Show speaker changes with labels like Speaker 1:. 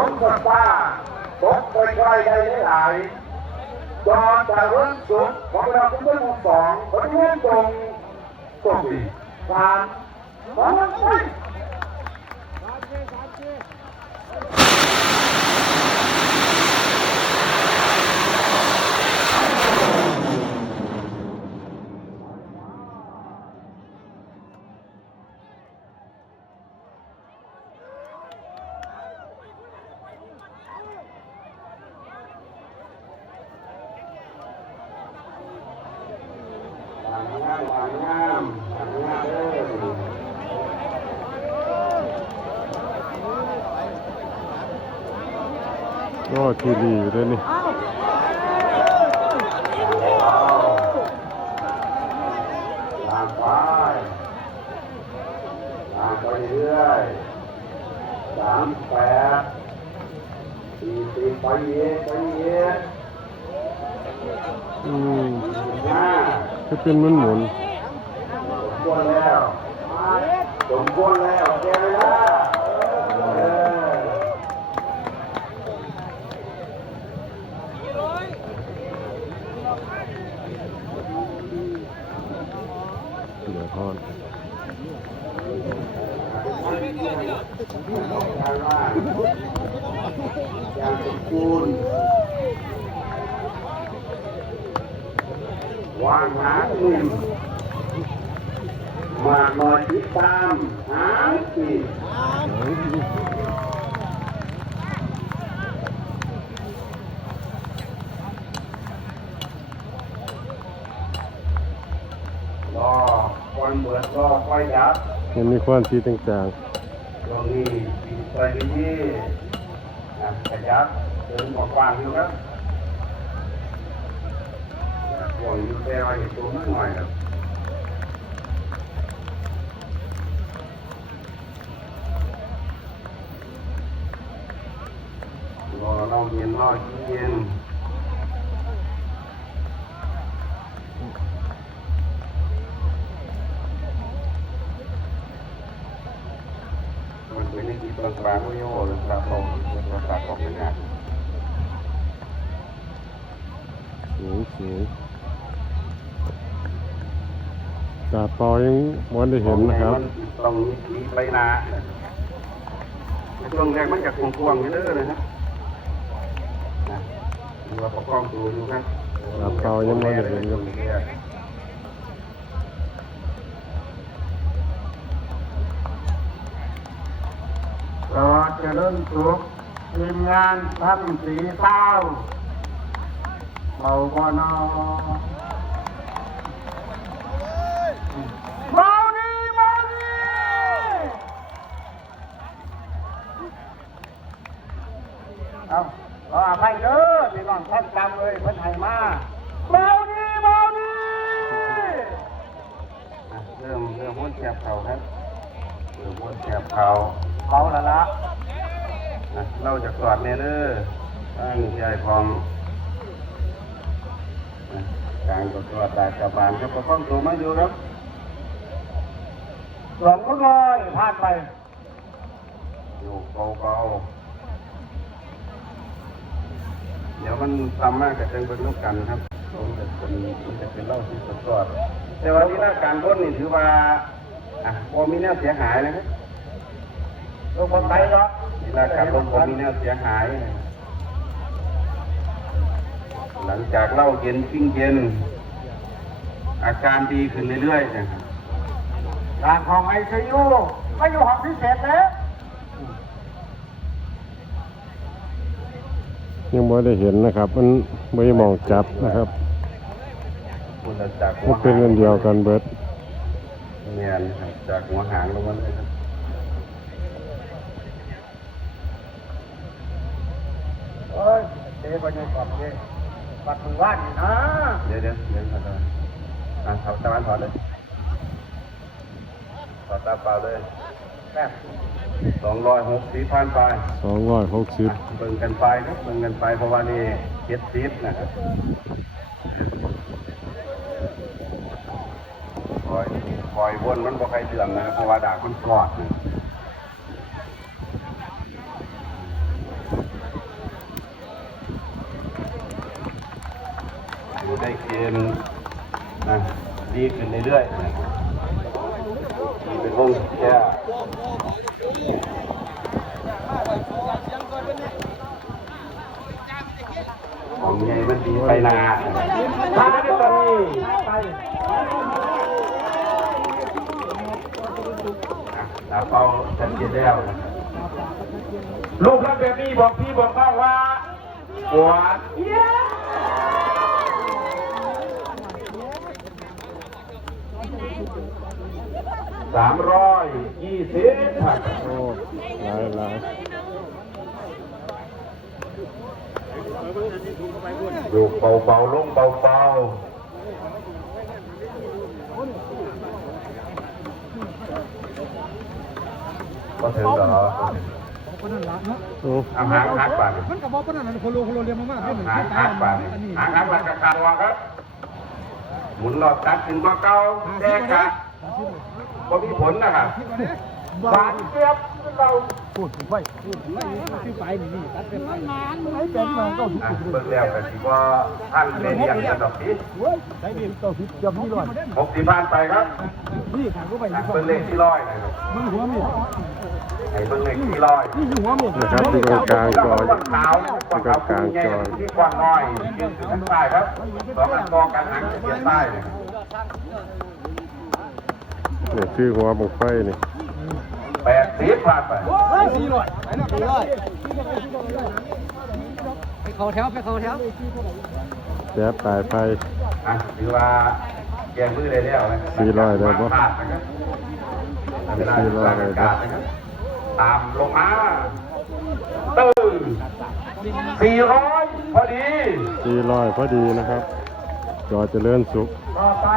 Speaker 1: ลงกับป้าตกไปใกล้ได้หลายจอจากรุ่นสุดของเราเป็นต้นสองคนที่ตรงตรงสี่สามสองไปงาม งามงามงามเลย
Speaker 2: ก็ทีรีอยู่ด้วยนี่
Speaker 1: ตามไปตามไปเรื่อยสามแปดสี่สิบไปเยอะไปเยอะ
Speaker 2: อืม
Speaker 1: ห้า
Speaker 2: ก็เป็นหมุนหมุน
Speaker 1: สม ควรแล้วสมควรแล้วแกเวลาเออ
Speaker 2: เดี๋ยวทอด
Speaker 1: การว่าอย่างสมบูรวางหางนุ่ม มากน้อยติดตามหางปีรอควันเบิดรอไฟดับ
Speaker 2: มันมีความสีต่าง
Speaker 1: ตรงนี้ปีไฟที่นะขยับเดินกว้างๆอยู่ครับห่วงอยู่แต่ว่าอยู่ตรงนั้นหน่อยครับ เราเย็นรอเย็นมันเป็นที่ตรงกลางวิโอหรือครับเราเราตัดออกไปนะ
Speaker 2: ๆสูงสูงตาเปอยังมันได้เห็นนะครับ
Speaker 1: ต้องมีไปนาช่วงแรกมันจะควงๆอยู่เด้อนะฮะนะ ดูว่าประกอบตัวอยู่ครับ
Speaker 2: ตาเปายังไม่ได้เห็นครับ
Speaker 1: ก็จะเริ่มสุกทีมงานทำสีเต้าเบาบ่นอเบาดีเบาดีเอาขออภัยเด้อพี่น้องท่านจำเลยเพิ่นให้มาเบาดีเบาดีอะเริ่มเริ่มม้วนแคบเขาครับเริ่มม้วนแคบ เขาเขาละละเราจะกอดเนเด้อตั้งใจพร้อมกางก็กอดได้กระบาลครับประคองตัวมาอยู่ครับสองคนเลยผ่านไป อยู่เบาๆเดี๋ยวมันทำมากกับเชิงเป็นลูกกันครับมันจะเป็นมันจะเป็นเล่าที่สดสดแต่ว่าที่หน้าการพ้นนี่ถือว่าอะพอมีแนวเสียหายนะครับ ลูกคนไทยเนาะที่หน้าการพ้นพอมีแนวเสียหาย หลังจากเล่าเย็นปิ้งเย็น อาการดีขึ้นเรื่อยๆนะครับการของไอซียูไม่อยู่ห้องพิเศษแล้ว
Speaker 2: ยังไม่ได้เห็นนะครับ มันไม่ได้มองจับนะครับ
Speaker 1: คุณจาก
Speaker 2: มันเป็นอันเดียวกันเบิด
Speaker 1: เนี่ยนะครับจากหัวหางลงมาเลยครับเอ้ ยเจ๊ไปยังก่อนเจ๊ปัดมือว่านอยู่นะเดี๋ยวเดี๋ยวเดี๋ยวขอโทษอะถอตาวันถอดเลยถอดตาเปล่าเลยแป๊บสองร้อยหกสิบพันไป
Speaker 2: สองร้อยหกสิบ
Speaker 1: เบิ่งกันไปครับเบิ่งกันไปเพราะว่านี่เจ็ดสิบนะครับคอยคอยวนมันบ่ใครเสื่อมนะเพราะว่าด่าบมันกอดนะ เป็ นนะดีขึ้นเรื่อยๆนี่เป็นวงแค่ของใหญ่มันดีไปนาถ้าไม่ได้ตอนนี้ไปอะตาเป้าชัดเจนแล้วลูกรักแบบนี้บอกพี่บอกน้องว่าหวานเยี่ย สามร้อยยี่สิบ
Speaker 2: โอ้หลายหลาย
Speaker 1: อยู่เบาๆลงเบาๆก็ถึงเหรอ
Speaker 3: คนนั้นละเนาะ
Speaker 2: โอ้
Speaker 1: เอาหางหักปาก
Speaker 3: มันกับบอกคนนั้นน่ะคนโลคนโลเรียนมากๆ
Speaker 1: เอา
Speaker 3: เพื่อน
Speaker 1: หางหักปาก
Speaker 3: อันนี้
Speaker 1: หางหักปากกระคารวางครับหมุนรอบตัดขึ้นมาเก่าแจ้กะ ก็มีผลนะครับ
Speaker 3: คิดว่าเนี่ย
Speaker 1: หวานเจี๊ยบเรา
Speaker 3: พูดถึงไว้พูดถึงไว้ชื่อไปนี่นี่ตัดเป็นไปนานมันให้เป็นมาก็
Speaker 1: อะเบิ่งแล้วก็สิว่าท่านเรียนอย่างกันดอกนี้
Speaker 3: เว้ยได้ดีเก้าสิบเกือบนี่ร้อย
Speaker 1: หกสิบผ่านไปครับ
Speaker 3: นี่ถามก็ไป
Speaker 1: อะ
Speaker 3: นี่
Speaker 1: เบิ่งเลขที่ร้อยนะครับ
Speaker 3: มึงหัวมีด
Speaker 1: ให้เบิ่งเลขที่ร้อย
Speaker 3: นี่หัวมีด
Speaker 2: นะครับที่ตรงกลางจอ
Speaker 1: ก้อนขาวก้อนขาวคูใหญ่ที่ก้อนน้อยยืนอยู่ข้างใต้ครับสองอันกองกันหางเสียใต้ นะครับ
Speaker 2: นี่คือหัวบังไฟนี่
Speaker 1: แปดสิบผ่านไป
Speaker 3: เฮ้ยสี่ร้อยไปนะสี่ร้อยไปเขาแถวไปเขาแถว
Speaker 2: แจ๊บปลายไฟ
Speaker 1: อะถือว่าแก้มือได้แล้วนะครับ
Speaker 2: สี่ร้อยได้ปะ
Speaker 1: พลาดนะครับเวลา
Speaker 2: สี่ร้อยได้ปะ
Speaker 1: นะครับตามลงมาตื้อสี่ร้อยพอดี
Speaker 2: สี่ร้อยพอดีนะครับ จอเจริญสุข
Speaker 1: ต่อไป